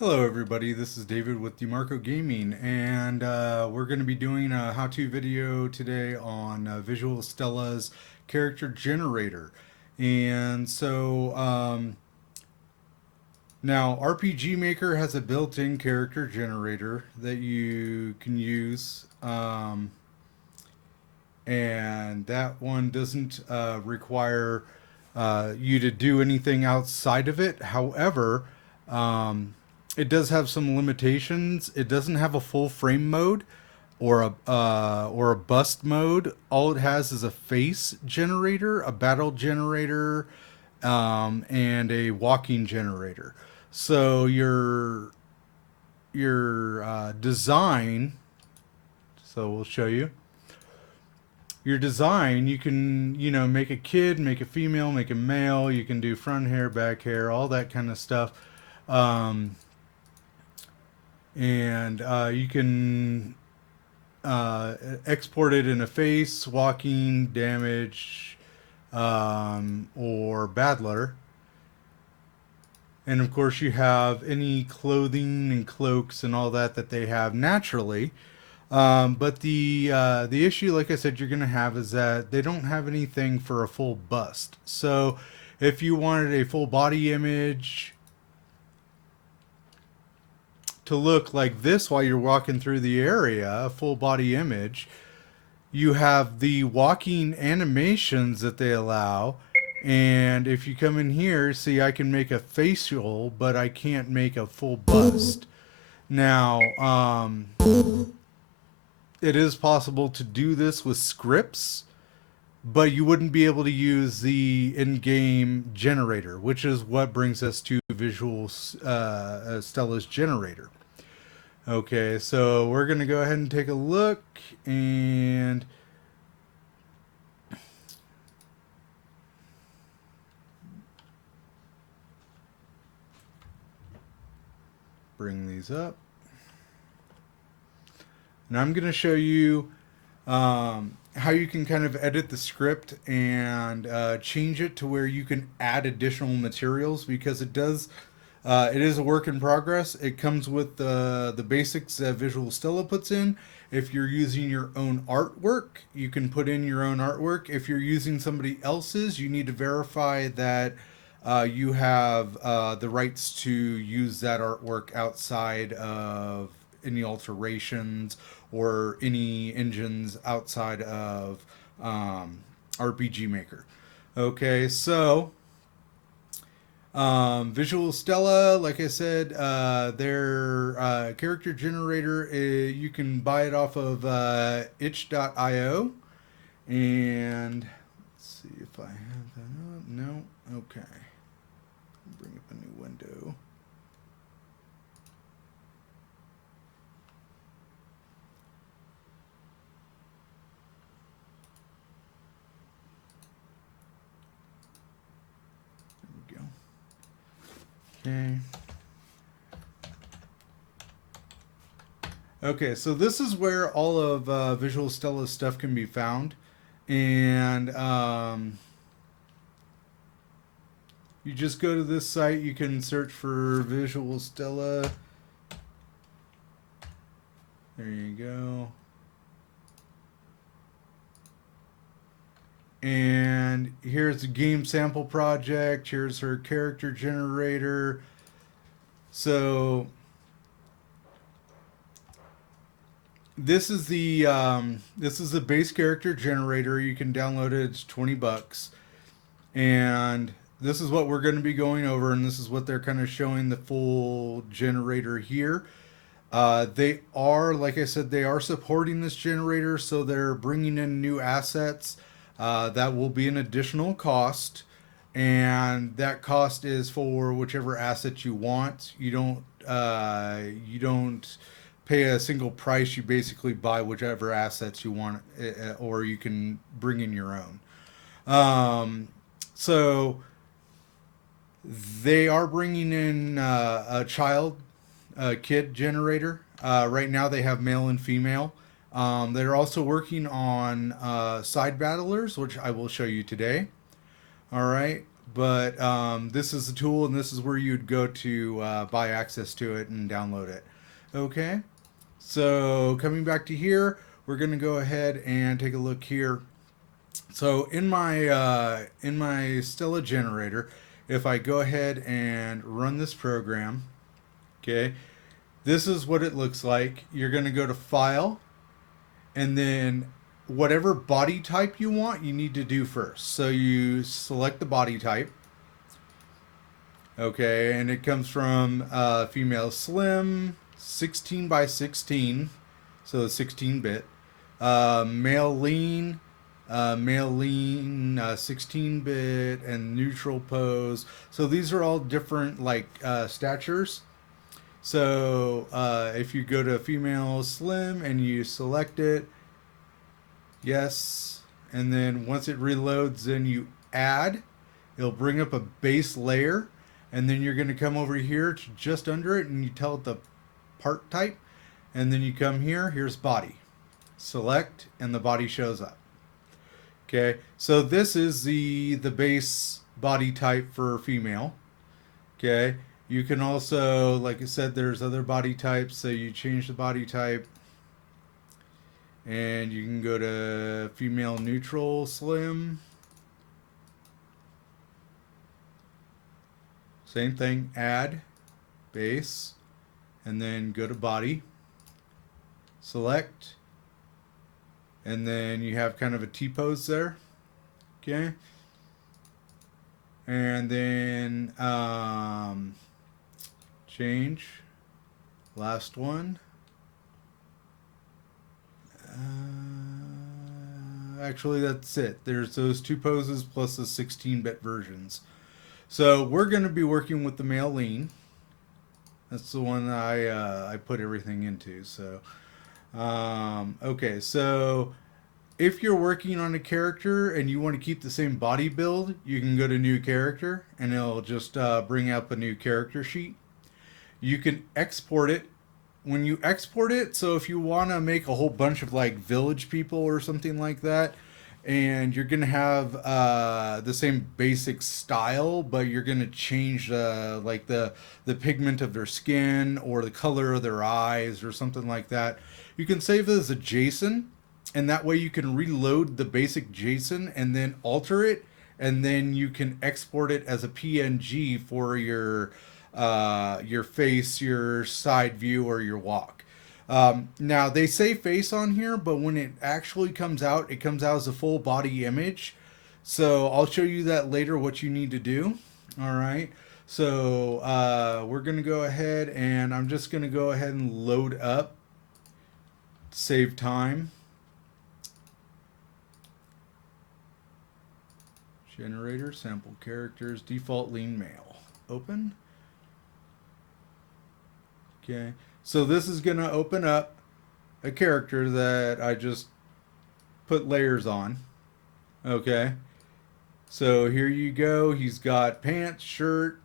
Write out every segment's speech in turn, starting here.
Hello everybody, this is David with DeMarco Gaming, and we're going to be doing a how-to video today on Stella's Character Generator. And so now RPG Maker has a built-in character generator that you can use, and that one doesn't require you to do anything outside of it. However, it does have some limitations. It doesn't have a full frame mode or a bust mode. All it has is a face generator, a battle generator, and a walking generator. So your design. So we'll show you your design. You can make a kid, make a female, make a male. You can do front hair, back hair, all that kind of stuff. Um, and you can export it in a face, walking, damage, or battler. And of course, you have any clothing and cloaks and all that they have naturally. But the issue, like I said, you're going to have is that they don't have anything for a full bust. So if you wanted a full body image to look like this while you're walking through the area, a full body image, you have the walking animations that they allow. And if you come in here, see, I can make a facial, but I can't make a full bust. Now, it is possible to do this with scripts, but you wouldn't be able to use the in-game generator, which is what brings us to Stella's generator. Okay, so we're going to go ahead and take a look and bring these up. And I'm going to show you how you can kind of edit the script and change it to where you can add additional materials, because it is a work in progress. It comes with the basics that Visual Stella puts in. If you're using your own artwork, you can put in your own artwork. If you're using somebody else's, you need to verify that you have the rights to use that artwork outside of any alterations or any engines outside of RPG Maker. Okay, so Visual Stella, like I said, their character generator, you can buy it off of itch.io. And let's see if I have that up. No? Okay. Bring up a new window. There we go. Okay. Okay, so this is where all of Visual Stella's stuff can be found. And you just go to this site. You can search for Visual Stella. There you go. And here's the game sample project. Here's her character generator. So this is the base character generator. You can download it. It's $20, and this is what we're going to be going over. And this is what they're kind of showing the full generator here. They are, like I said, they are supporting this generator, so they're bringing in new assets. That will be an additional cost, and that cost is for whichever asset you want. You don't pay a single price. You basically buy whichever assets you want, or you can bring in your own. So they are bringing in a kid generator. Right now they have male and female. They're also working on side battlers, which I will show you today. All right. but this is the tool, and this is where you'd go to buy access to it and download it. Okay, so coming back to here, we're going to go ahead and take a look here. So in my Stella generator, if I go ahead and run this program, okay, this is what it looks like. You're going to go to File, and then whatever body type you want, you need to do first. So you select the body type, okay, and it comes from female slim, 16 by 16, so 16-bit. Male lean, 16-bit, and neutral pose. So these are all different like statures. So if you go to female slim and you select it, yes, and then once it reloads, then you add. It'll bring up a base layer, and then you're going to come over here to just under it, and you tell it the part type, and then you come here. Here's body. Select, and the body shows up. Okay, so this is the base body type for female. Okay, you can also, like I said, there's other body types, so you change the body type, and you can go to female neutral slim. Same thing, add, base, and then go to body, select, and then you have kind of a T-pose there, okay? And then change, last one. Actually, that's it. There's those two poses plus the 16-bit versions. So we're going to be working with the male lean. That's the one I put everything into. So, okay, so if you're working on a character and you want to keep the same body build, you can go to new character and it'll just bring up a new character sheet. You can export it. When you export it, so if you want to make a whole bunch of like village people or something like that, and you're gonna have the same basic style, but you're gonna change like the pigment of their skin or the color of their eyes or something like that, you can save it as a JSON, and that way you can reload the basic JSON and then alter it, and then you can export it as a PNG for your face, your side view, or your walk. Now they say face on here, but when it actually comes out, it comes out as a full body image. So I'll show you that later, what you need to do. All right. So we're going to go ahead, and I'm just going to go ahead and load up, save time. Generator, sample characters, default lean male. Open. Okay, so this is going to open up a character that I just put layers on. Okay, so here you go. He's got pants, shirt,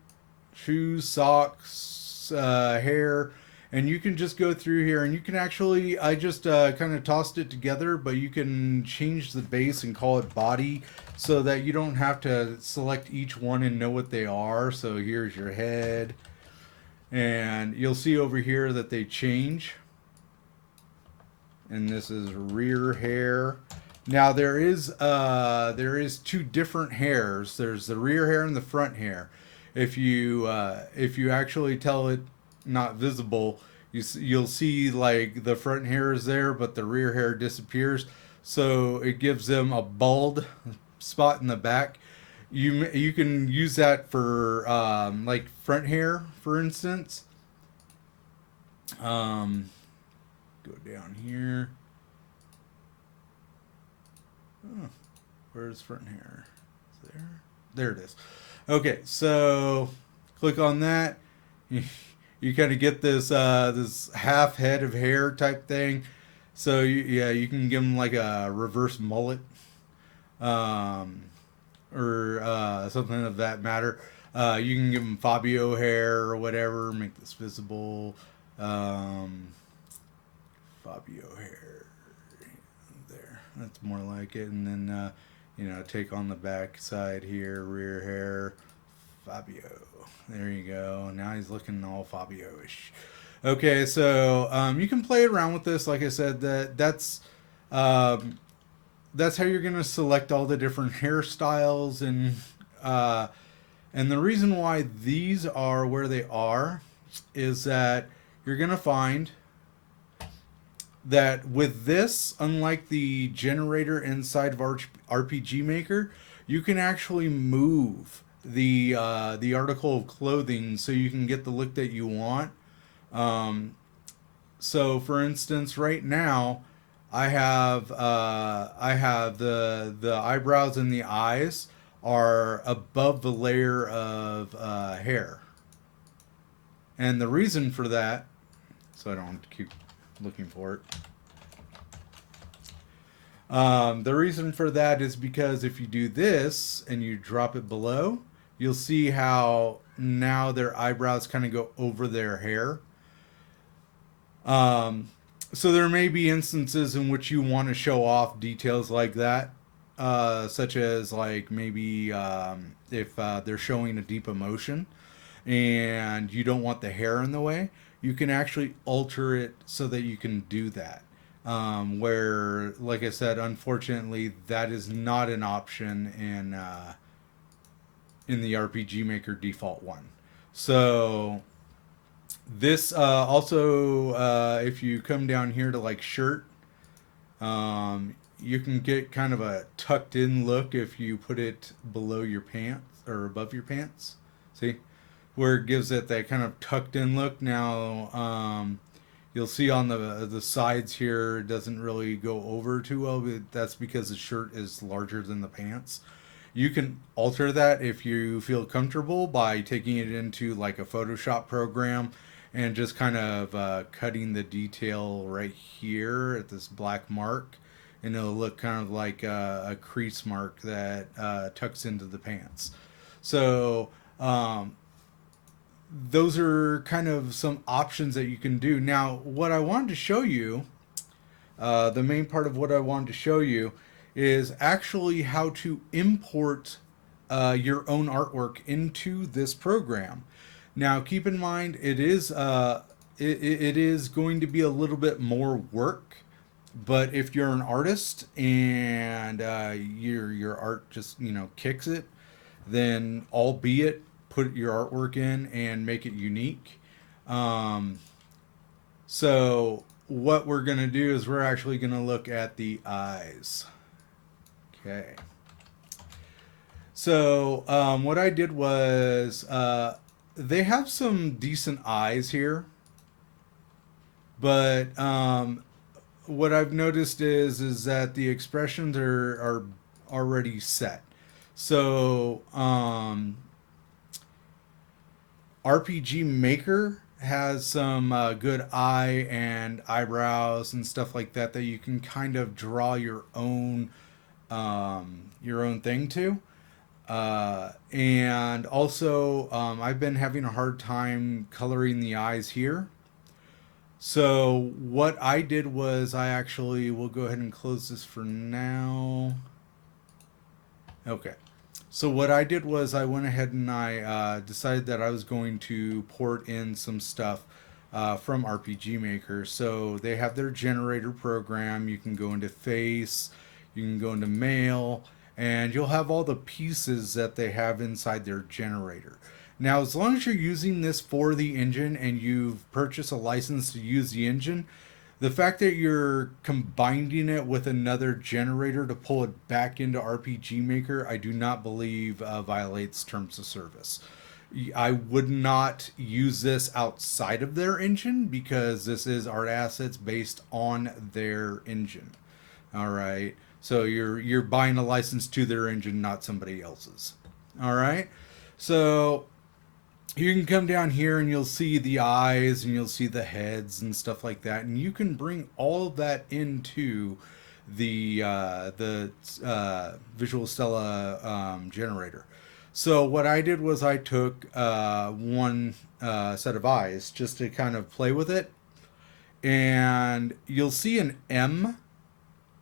shoes, socks, hair, and you can just go through here, and you can actually, I just kind of tossed it together, but you can change the base and call it body so that you don't have to select each one and know what they are. So here's your head. And you'll see over here that they change. And this is rear hair. Now there is two different hairs. There's the rear hair and the front hair. If you actually tell it not visible, you'll see like the front hair is there, but the rear hair disappears. So it gives them a bald spot in the back. You can use that for like front hair, for instance. Go down here. Oh, where's front hair? Is there? There it is. Okay, so click on that. You kind of get this this half head of hair type thing. So you can give them like a reverse mullet. Or something of that matter. You can give them Fabio hair or whatever, make this visible. Fabio hair there, that's more like it. And then you know, take on the back side here, rear hair, Fabio. There you go. Now he's looking all Fabio-ish. Okay, so you can play around with this. Like I said, um, that's how you're gonna select all the different hairstyles uh, and the reason why these are where they are is that you're gonna find that with this, unlike the generator inside of RPG Maker, you can actually move the article of clothing so you can get the look that you want. Um, so, for instance, right now, I have the eyebrows and the eyes are above the layer of hair, and the reason for that, so I don't have to keep looking for it. The reason for that is because if you do this and you drop it below, you'll see how now their eyebrows kind of go over their hair. Um, so there may be instances in which you want to show off details like that, such as like maybe if they're showing a deep emotion and you don't want the hair in the way, you can actually alter it so that you can do that. Where, like I said, unfortunately, that is not an option in the RPG Maker default one. So this also, if you come down here to like shirt, you can get kind of a tucked in look if you put it below your pants or above your pants. See? Where it gives it that kind of tucked in look. Now, you'll see on the sides here it doesn't really go over too well, but that's because the shirt is larger than the pants. You can alter that if you feel comfortable by taking it into like a Photoshop program and just kind of cutting the detail right here at this black mark, and it'll look kind of like a crease mark that tucks into the pants. So those are kind of some options that you can do. Now, what I wanted to show you, the main part of what I wanted to show you, is actually how to import your own artwork into this program. Now, keep in mind, it is going to be a little bit more work, but if you're an artist and your art just kicks it, then albeit put your artwork in and make it unique. Um, so what we're gonna do is we're actually gonna look at the eyes. Okay. So what I did was they have some decent eyes here, but what I've noticed is that the expressions are already set. So RPG Maker has some good eye and eyebrows and stuff like that that you can kind of draw your own thing to. And also, I've been having a hard time coloring the eyes here. So what I did was I actually will go ahead and close this for now. Okay. So what I did was I went ahead and I decided that I was going to port in some stuff from RPG Maker. So they have their generator program. You can go into face, you can go into mail, and you'll have all the pieces that they have inside their generator. Now, as long as you're using this for the engine and you've purchased a license to use the engine, the fact that you're combining it with another generator to pull it back into RPG Maker, I do not believe violates terms of service. I would not use this outside of their engine because this is art assets based on their engine. All right. So you're buying a license to their engine, not somebody else's. All right. So you can come down here and you'll see the eyes and you'll see the heads and stuff like that, and you can bring all of that into the Visustella generator. So what I did was I took one set of eyes just to kind of play with it, and you'll see an M,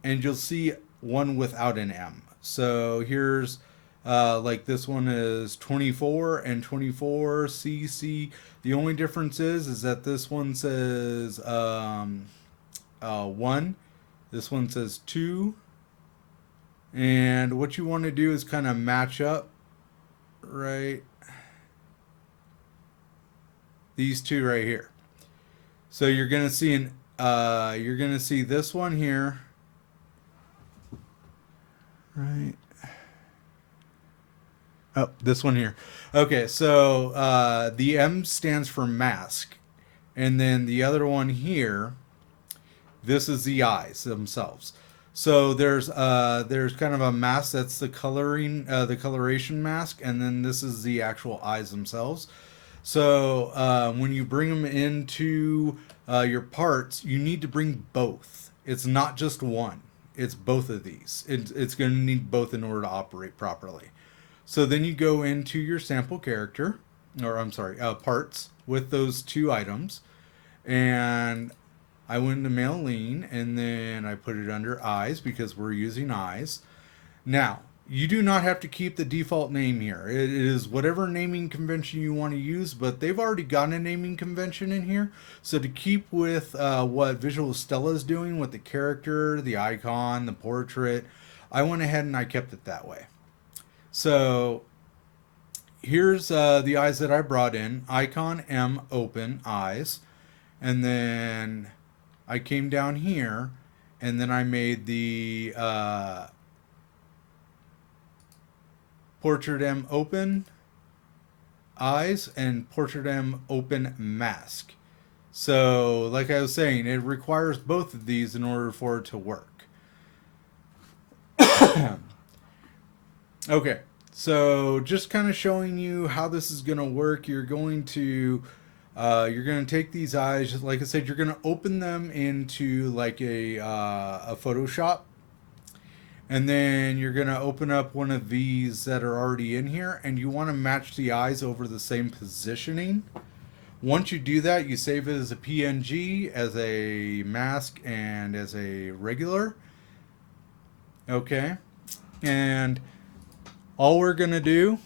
and you'll see one without an M. So here's like this one is 24 and 24 CC. The only difference is that this one says 1, this one says 2, and what you want to do is kind of match up, right, these two right here. So you're gonna see you're gonna see this one here, right? Oh, this one here. Okay, so the M stands for mask, and then the other one here, this is the eyes themselves. So there's kind of a mask that's the coloration mask, and then this is the actual eyes themselves. So when you bring them into your parts, you need to bring both. It's not just one. It's both of these. It's going to need both in order to operate properly. So then you go into your sample character, or I'm sorry, parts with those two items, and I went to male lean, and then I put it under eyes because we're using eyes. Now, you do not have to keep the default name here. It is whatever naming convention you want to use, but they've already got a naming convention in here. So to keep with what Visustella is doing with the character, the icon, the portrait, I went ahead and I kept it that way. So here's the eyes that I brought in. Icon M open eyes. And then I came down here and then I made the Portrait M open eyes and Portrait M open mask. So like I was saying, it requires both of these in order for it to work. Okay, so just kind of showing you how this is going to work. You're going to take these eyes, like I said, you're going to open them into like a Photoshop, and then you're going to open up one of these that are already in here, and you want to match the eyes over the same positioning. Once you do that, you save it as a PNG, as a mask, and as a regular. Okay, and all we're going to do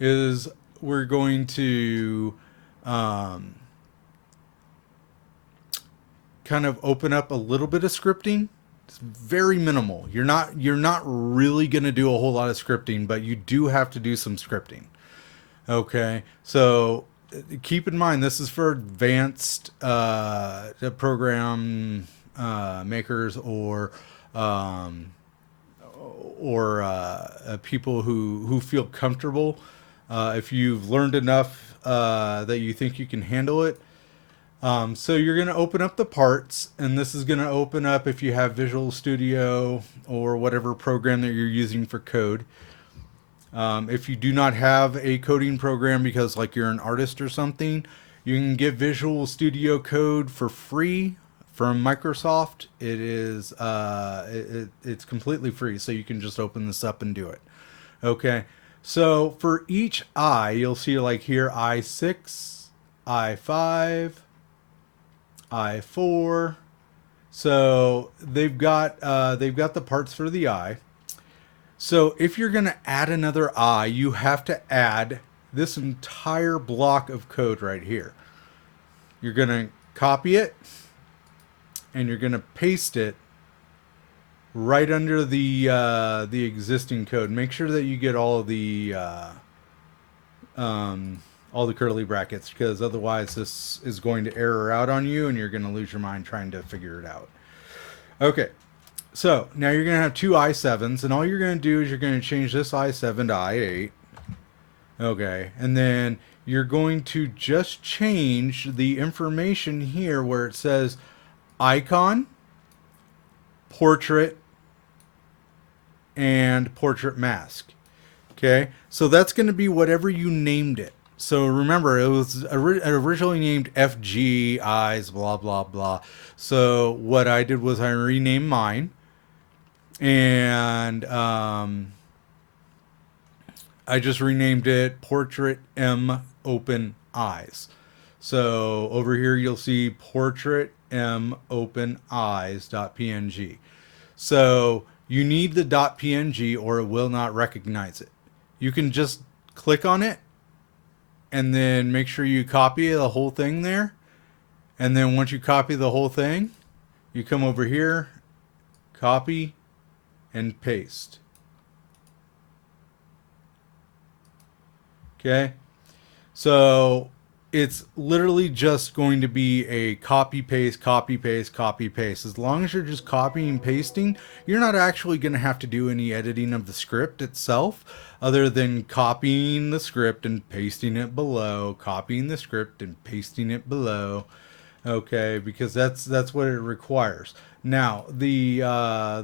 is we're going to kind of open up a little bit of scripting. It's very minimal. You're not really going to do a whole lot of scripting, but you do have to do some scripting. Okay, so keep in mind this is for advanced program makers or people who feel comfortable. If you've learned enough that you think you can handle it. So you're going to open up the parts, and this is going to open up if you have Visual Studio or whatever program that you're using for code. If you do not have a coding program because like you're an artist or something, you can get Visual Studio Code for free from Microsoft. It is it's completely free, so you can just open this up and do it. Okay, so for each eye, you'll see like here I6, I5, I4. So they've got the parts for the eye. So if you're going to add another eye, you have to add this entire block of code right here. You're going to copy it and you're going to paste it right under the existing code. Make sure that you get all the curly brackets, because otherwise this is going to error out on you and you're going to lose your mind trying to figure it out. Okay. So now you're going to have two i7s, and all you're going to do is you're going to change this i7 to i8. Okay, and then you're going to just change the information here where it says icon, portrait, and portrait mask. Okay, so that's going to be whatever you named it. So remember, it was originally named FG eyes, blah, blah, blah. So what I did was I renamed mine. And I just renamed it Portrait M Open Eyes. So over here you'll see Portrait M Open Eyes.png. So you need the .png or it will not recognize it. You can just click on it and then make sure you copy the whole thing there. And then once you copy the whole thing, you come over here, copy, and paste. Okay. So it's literally just going to be a copy paste, copy paste, copy paste. As long as you're just copying and pasting, you're not actually going to have to do any editing of the script itself, other than copying the script and pasting it below, copying the script and pasting it below. Okay, because that's what it requires. Now, the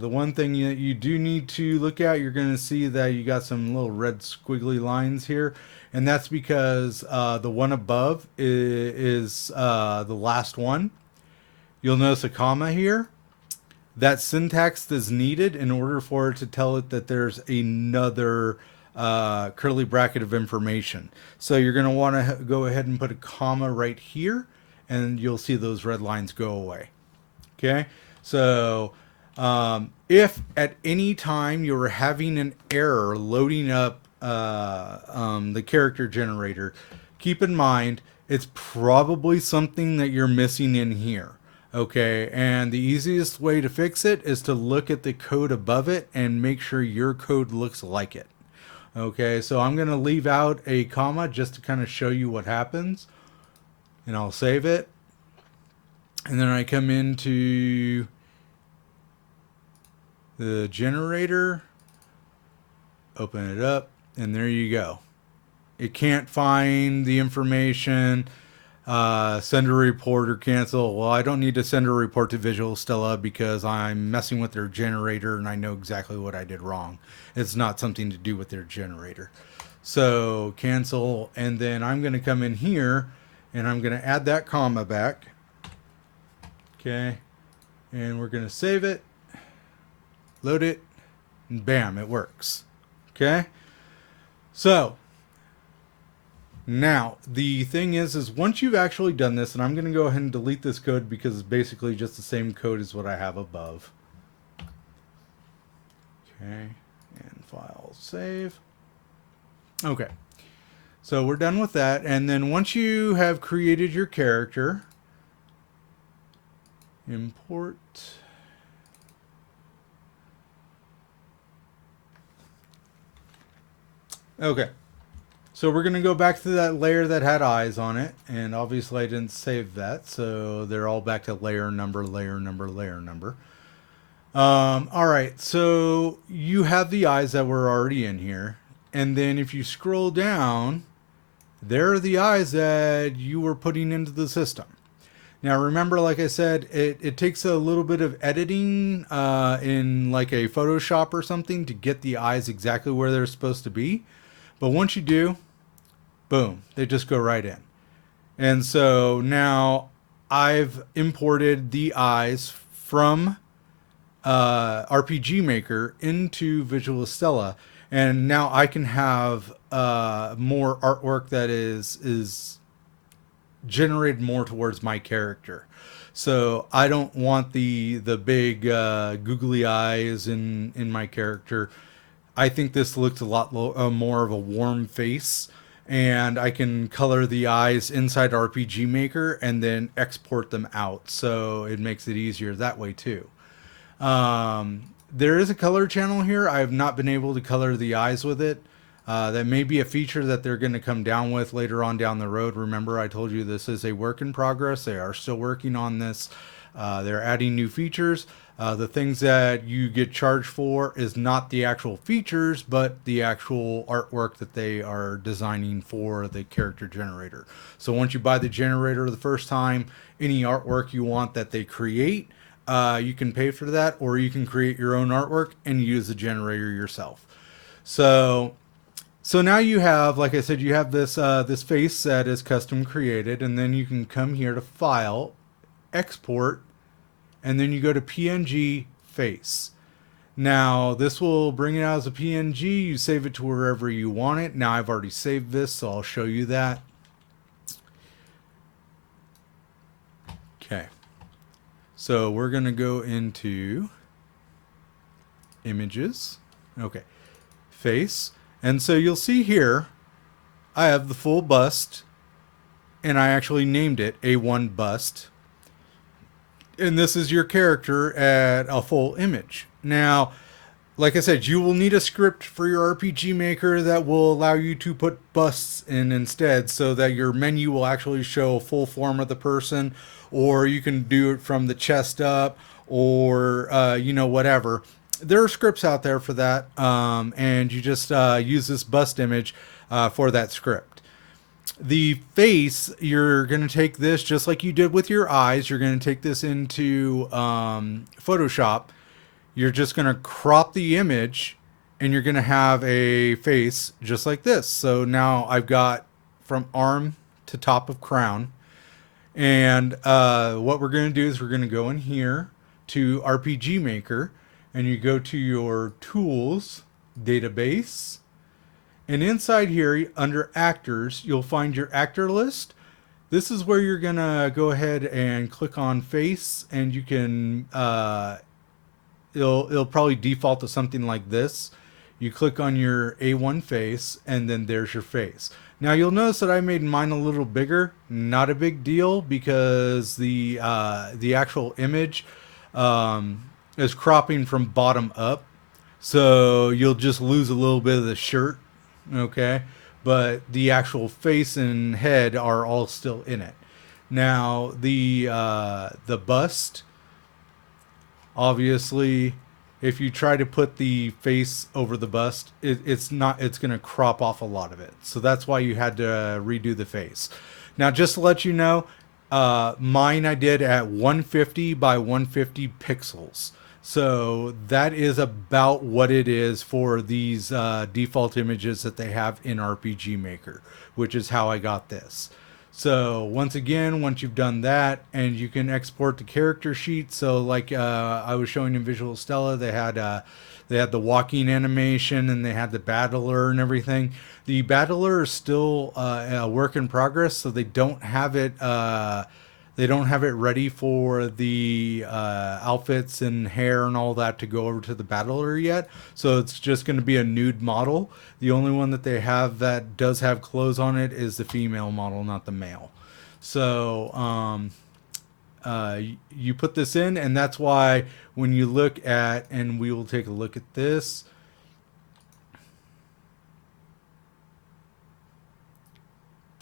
one thing you do need to look at, you're going to see that you got some little red squiggly lines here, and that's because the one above is the last one. You'll notice a comma here. That syntax is needed in order for it to tell it that there's another curly bracket of information. So you're going to want to go ahead and put a comma right here, and you'll see those red lines go away. Okay, so if at any time you're having an error loading up the character generator, keep in mind it's probably something that you're missing in here. Okay, and the easiest way to fix it is to look at the code above it and make sure your code looks like it. Okay, so I'm going to leave out a comma just to kind of show you what happens, and I'll save it. And then I come into the generator, open it up, and there you go. It can't find the information, send a report or cancel. Well, I don't need to send a report to Visustella because I'm messing with their generator and I know exactly what I did wrong. It's not something to do with their generator. So cancel, and then I'm going to come in here and I'm going to add that comma back. Okay, and we're going to save it, load it, and bam, it works. Okay, so now the thing is once you've actually done this, and I'm going to go ahead and delete this code because it's basically just the same code as what I have above. Okay, and file save. Okay, so we're done with that, and then once you have created your character, import. Okay, so we're going to go back to that layer that had eyes on it, and obviously I didn't save that, so they're all back to layer number, layer number, layer number. All right, so you have the eyes that were already in here, and then if you scroll down, there are the eyes that you were putting into the system. Now remember, like I said, it takes a little bit of editing in like a Photoshop or something to get the eyes exactly where they're supposed to be. But once you do, boom, they just go right in. And so now I've imported the eyes from RPG Maker into Visustella, and now I can have more artwork that is generated more towards my character. So I don't want the big googly eyes in my character. I think this looks a lot more of a warm face, and I can color the eyes inside RPG Maker and then export them out, so it makes it easier that way too. There is a color channel here. I have not been able to color the eyes with it. That may be a feature that they're going to come down with later on down the road. Remember, I told you this is a work in progress. They are still working on this. They're adding new features. The things that you get charged for is not the actual features, but the actual artwork that they are designing for the character generator. So once you buy the generator the first time, any artwork you want that they create, you can pay for that, or you can create your own artwork and use the generator yourself. So now you have, like I said, you have this this face that is custom created, and then you can come here to File, Export, and then you go to PNG Face. Now this will bring it out as a PNG. You save it to wherever you want it. Now I've already saved this, so I'll show you that. Okay. So we're going to go into images. Okay, face. And so you'll see here, I have the full bust, and I actually named it A1 bust. And this is your character at a full image. Now, like I said, you will need a script for your RPG Maker that will allow you to put busts in instead, so that your menu will actually show a full form of the person, or you can do it from the chest up, or whatever. There are scripts out there for that, and you just use this bust image for that script. The face, you're going to take this just like you did with your eyes. You're going to take this into Photoshop. You're just going to crop the image, and you're going to have a face just like this. So now I've got from arm to top of crown. And what we're going to do is we're going to go in here to RPG Maker, and you go to your tools, database, and inside here under actors, you'll find your actor list. This is where you're going to go ahead and click on face, and you can it'll probably default to something like this. You click on your A1 face, and then there's your face. Now you'll notice that I made mine a little bigger. Not a big deal, because the actual image is cropping from bottom up, so you'll just lose a little bit of the shirt, okay? But the actual face and head are all still in it. Now the bust, obviously, if you try to put the face over the bust, it's going to crop off a lot of it. So that's why you had to redo the face. Now, just to let you know, mine I did at 150 by 150 pixels. So that is about what it is for these default images that they have in RPG Maker, which is how I got this. So once you've done that, and you can export the character sheet. So like I was showing in Visustella, they had the walking animation, and they had the battler and everything. The battler is still a work in progress, so they don't have it. They don't have it ready for the outfits and hair and all that to go over to the battler yet. So it's just going to be a nude model. The only one that they have that does have clothes on it is the female model, not the male. So you put this in, and that's why when you look at, and we will take a look at this.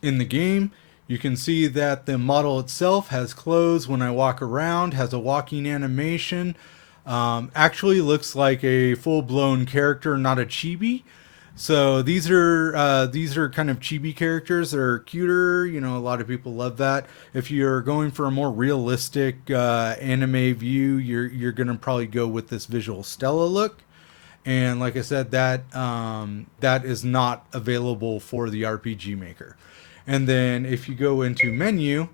In the game, you can see that the model itself has clothes. When I walk around, has a walking animation. Actually looks like a full-blown character, not a chibi. So these are kind of chibi characters. They're cuter. You know, a lot of people love that. If you're going for a more realistic anime view, you're gonna probably go with this Visustella look. And like I said, that is not available for the RPG Maker. And then if you go into menu,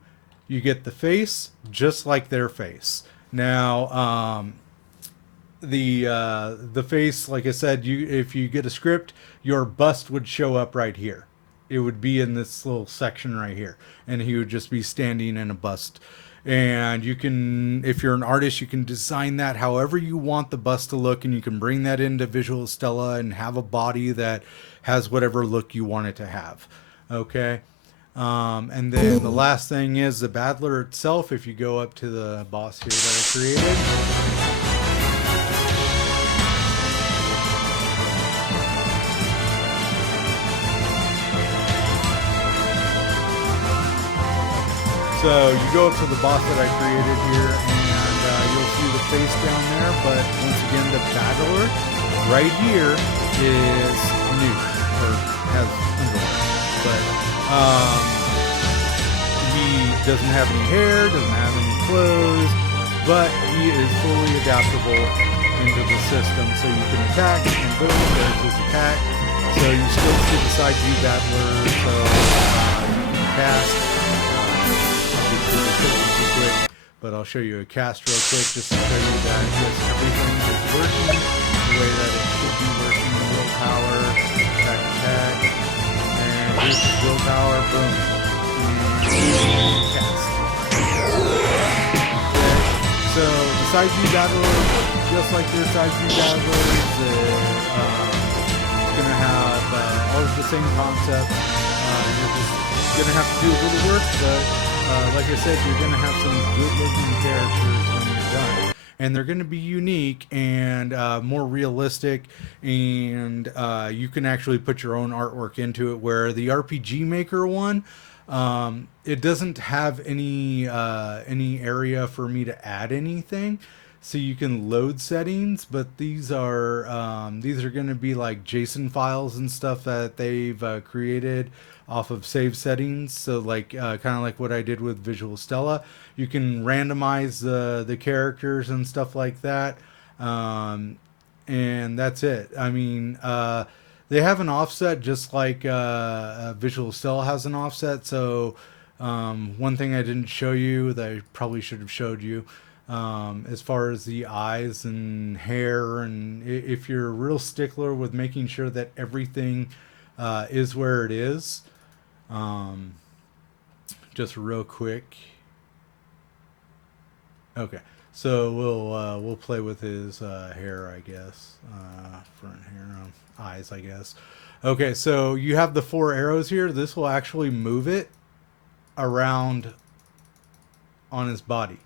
you get the face just like their face. Now, the face, like I said, if you get a script, your bust would show up right here. It would be in this little section right here, and he would just be standing in a bust. And you can, if you're an artist, you can design that however you want the bust to look, and you can bring that into Visustella and have a body that has whatever look you want it to have. Okay. And then the last thing is the battler itself. If you go up to the boss here that I created, so you go up to the boss that I created here, and you'll see the face down there. But once again, the battler right here is new, or has underwear, but he doesn't have any hair, doesn't have any clothes, but he is fully adaptable into the system. So you can attack, and boom, there's his attack. So you still see the side view battler, so you can cast. Quick, but I'll show you a cast real quick just to show you that yes, everything is working the way that it should be working. Willpower, attack, and here's the willpower, boom, and cast. Okay. So the side view battler just like their side view downloads. It's going to have all of the same concepts. You're just going to have to do a little work, but like I said, you're going to have some good looking characters when you're done. And they're going to be unique and more realistic, and you can actually put your own artwork into it, where the RPG Maker one, it doesn't have any area for me to add anything. So you can load settings, but these are going to be like JSON files and stuff that they've created off of save settings. So like kind of like what I did with Visustella, you can randomize the characters and stuff like that, and that's it. I mean, they have an offset just like Visustella has an offset. So one thing I didn't show you that I probably should have showed you, as far as the eyes and hair, and if you're a real stickler with making sure that everything is where it is, just real quick. Okay, so we'll play with his hair, I guess, front hair, eyes, I guess. Okay, so you have the 4 arrows here. This will actually move it around on his body.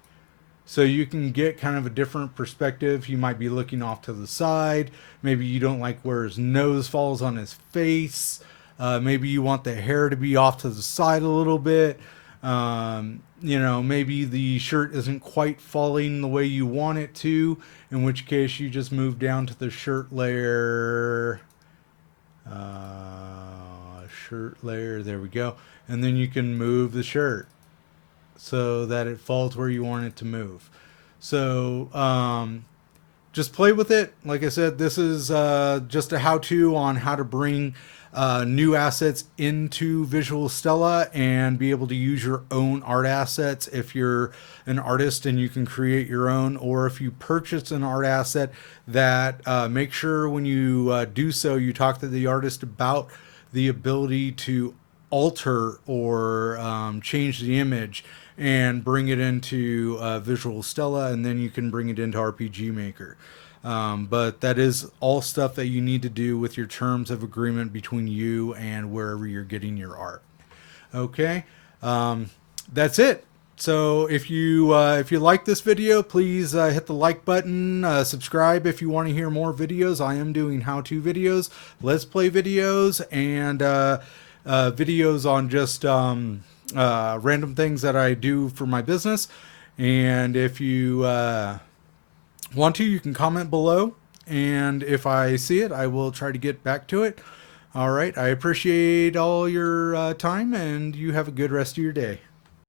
So you can get kind of a different perspective. You might be looking off to the side. Maybe you don't like where his nose falls on his face. Maybe you want the hair to be off to the side a little bit. You know, maybe the shirt isn't quite falling the way you want it to, in which case you just move down to the shirt layer. There we go. And then you can move the shirt so that it falls where you want it to move. So just play with it. Like I said, this is just a how-to on how to bring new assets into Visustella and be able to use your own art assets if you're an artist and you can create your own, or if you purchase an art asset, that make sure when you do so, you talk to the artist about the ability to alter or change the image and bring it into Visustella, and then you can bring it into RPG Maker. But that is all stuff that you need to do with your terms of agreement between you and wherever you're getting your art. Okay, that's it. So if you like this video, please hit the like button, subscribe if you want to hear more videos. I am doing how-to videos, let's play videos, and videos on just random things that I do for my business. And if you want to, you can comment below, and if I see it, I will try to get back to it. All right, I appreciate all your time, and you have a good rest of your day.